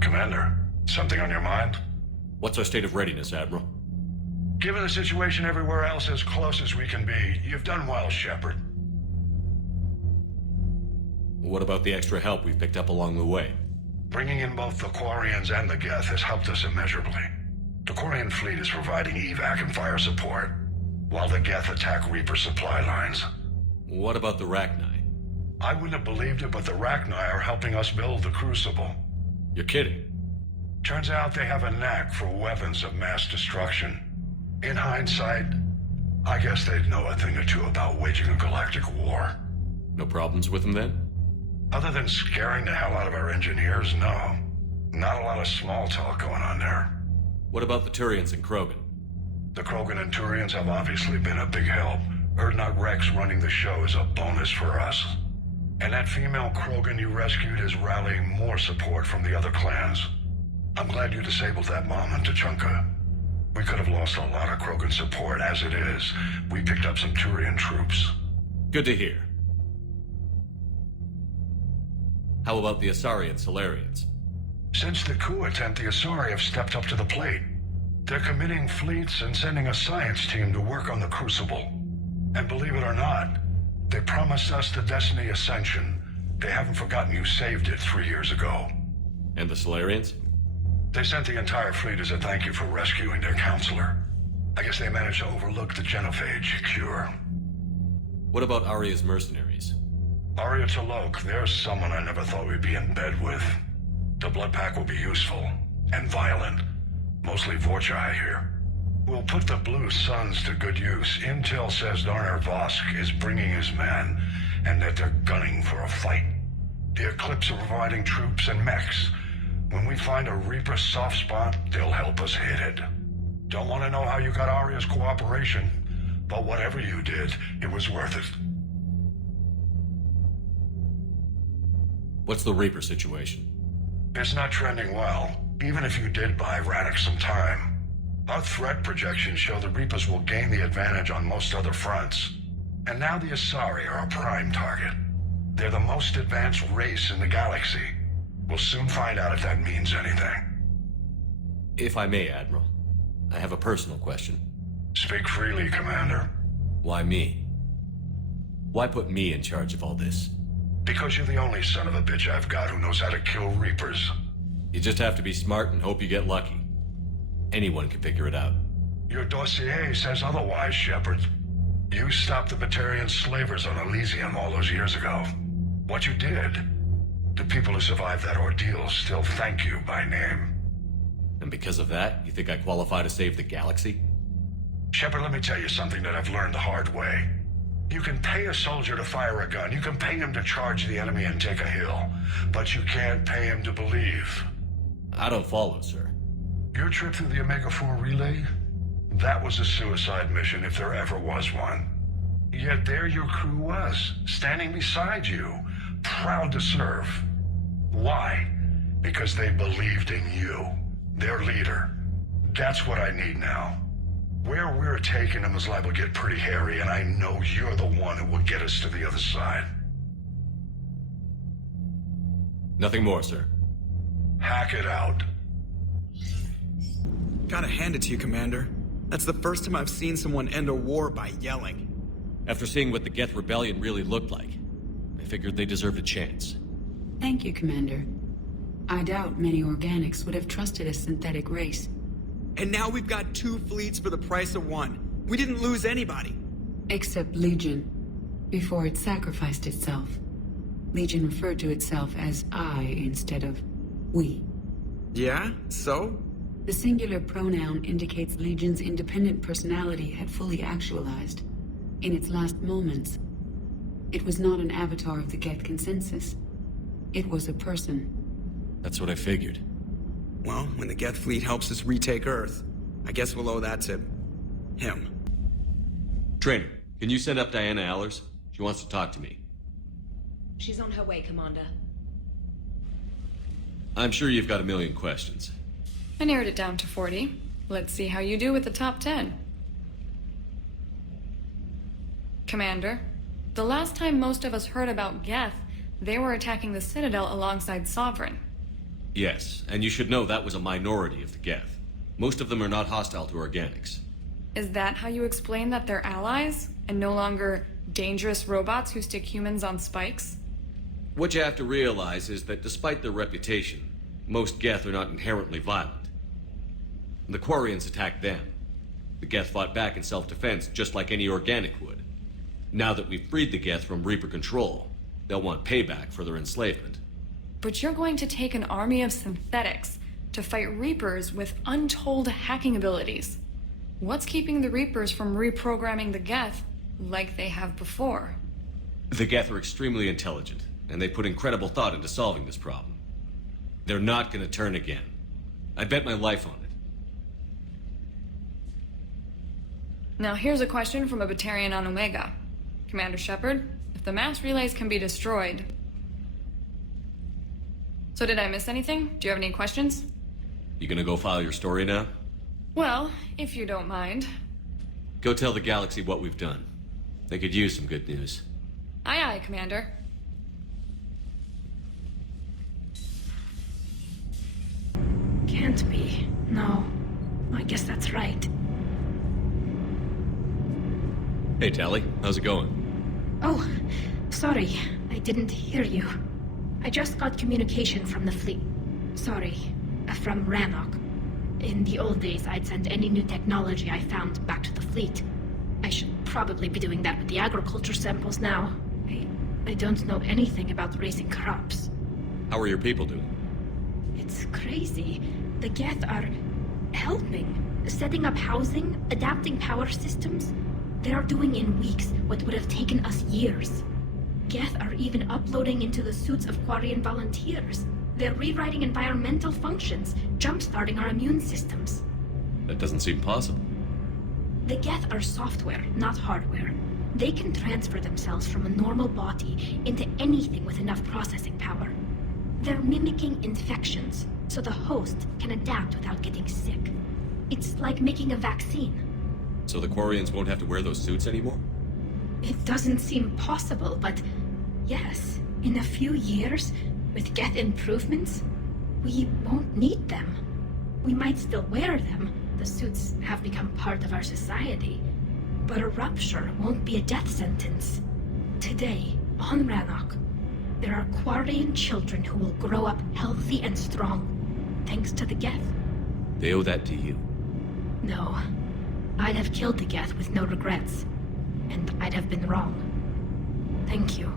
Commander, something on your mind? What's our state of readiness, Admiral? Given the situation everywhere else as close as we can be, you've done well, Shepard. What about the extra help we've picked up along the way? Bringing in both the Quarians and the Geth has helped us immeasurably. The Quarian fleet is providing evac and fire support, while the Geth attack Reaper supply lines. What about the Rachni? I wouldn't have believed it, but the Rachni are helping us build the Crucible. You're kidding. Turns out they have a knack for weapons of mass destruction. In hindsight, I guess they'd know a thing or two about waging a galactic war. No problems with them then? Other than scaring the hell out of our engineers, no. Not a lot of small talk going on there. What about the Turians and Krogan? The Krogan and Turians have obviously been a big help. Urdnot Rex running the show is a bonus for us. And that female Krogan you rescued is rallying more support from the other clans. I'm glad you disabled that bomb in Tuchanka. We could have lost a lot of Krogan support. As it is, we picked up some Turian troops. Good to hear. How about the Asari and Solarians? Since the coup attempt, the Asari have stepped up to the plate. They're committing fleets and sending a science team to work on the Crucible. And believe it or not, they promised us the Destiny Ascension. They haven't forgotten you saved it 3 years ago. And the Solarians? They sent the entire fleet as a thank you for rescuing their counselor. I guess they managed to overlook the genophage cure. What about Arya's mercenaries? Arya T'Loak, there's someone I never thought we'd be in bed with. The blood pack will be useful, and violent. Mostly Vorcha, I hear. We'll put the Blue Suns to good use. Intel says Darner Vosk is bringing his men, and that they're gunning for a fight. The Eclipse are providing troops and mechs. When we find a Reaper soft spot, they'll help us hit it. Don't want to know how you got Arya's cooperation, but whatever you did, it was worth it. What's the Reaper situation? It's not trending well, even if you did buy Radix some time. Our threat projections show the Reapers will gain the advantage on most other fronts. And now the Asari are a prime target. They're the most advanced race in the galaxy. We'll soon find out if that means anything. If I may, Admiral, I have a personal question. Speak freely, Commander. Why me? Why put me in charge of all this? Because you're the only son of a bitch I've got who knows how to kill Reapers. You just have to be smart and hope you get lucky. Anyone can figure it out. Your dossier says otherwise, Shepard. You stopped the Batarian slavers on Elysium all those years ago. What you did, the people who survived that ordeal still thank you by name. And because of that, you think I qualify to save the galaxy? Shepard, let me tell you something that I've learned the hard way. You can pay a soldier to fire a gun. You can pay him to charge the enemy and take a hill. But you can't pay him to believe. I don't follow, sir. Your trip through the Omega-4 relay? That was a suicide mission if there ever was one. Yet there your crew was, standing beside you, proud to serve. Why? Because they believed in you, their leader. That's what I need now. Where we're taking them is liable to get pretty hairy, and I know you're the one who will get us to the other side. Nothing more, sir. Hack it out. Gotta hand it to you, Commander. That's the first time I've seen someone end a war by yelling. After seeing what the Geth Rebellion really looked like, I figured they deserved a chance. Thank you, Commander. I doubt many organics would have trusted a synthetic race. And now we've got 2 fleets for the price of 1. We didn't lose anybody. Except Legion, before it sacrificed itself. Legion referred to itself as I instead of we. Yeah? So? The singular pronoun indicates Legion's independent personality had fully actualized. In its last moments, it was not an avatar of the Geth consensus. It was a person. That's what I figured. Well, when the Geth fleet helps us retake Earth, I guess we'll owe that to him. Trainer, can you send up Diana Allers? She wants to talk to me. She's on her way, Commander. I'm sure you've got a million questions. I narrowed it down to 40. Let's see how you do with the top 10. Commander, the last time most of us heard about Geth, they were attacking the Citadel alongside Sovereign. Yes, and you should know that was a minority of the Geth. Most of them are not hostile to organics. Is that how you explain that they're allies, and no longer dangerous robots who stick humans on spikes? What you have to realize is that despite their reputation, most Geth are not inherently violent. The Quarians attacked them. The Geth fought back in self-defense just like any organic would. Now that we've freed the Geth from Reaper control, they'll want payback for their enslavement. But you're going to take an army of synthetics to fight Reapers with untold hacking abilities. What's keeping the Reapers from reprogramming the Geth like they have before? The Geth are extremely intelligent, and they put incredible thought into solving this problem. They're not gonna turn again. I bet my life on it. Now here's a question from a Batarian on Omega. Commander Shepard, if the mass relays can be destroyed... So did I miss anything? Do you have any questions? You gonna go file your story now? Well, if you don't mind. Go tell the galaxy what we've done. They could use some good news. Aye aye, Commander. Can't be. No. I guess that's right. Hey, Tally. How's it going? Oh, sorry. I didn't hear you. I just got communication from the fleet. Sorry. From Rannoch. In the old days, I'd send any new technology I found back to the fleet. I should probably be doing that with the agriculture samples now. I don't know anything about raising crops. How are your people doing? It's crazy. The Geth are helping. Setting up housing, adapting power systems. They are doing in weeks what would have taken us years. Geth are even uploading into the suits of Quarian volunteers. They're rewriting environmental functions, jump-starting our immune systems. That doesn't seem possible. The Geth are software, not hardware. They can transfer themselves from a normal body into anything with enough processing power. They're mimicking infections, so the host can adapt without getting sick. It's like making a vaccine. So the Quarians won't have to wear those suits anymore? It doesn't seem possible, but yes, in a few years, with Geth improvements, we won't need them. We might still wear them. The suits have become part of our society. But a rupture won't be a death sentence. Today, on Rannoch, there are Quarian children who will grow up healthy and strong, thanks to the Geth. They owe that to you. No. I'd have killed the Geth with no regrets. And I'd have been wrong. Thank you.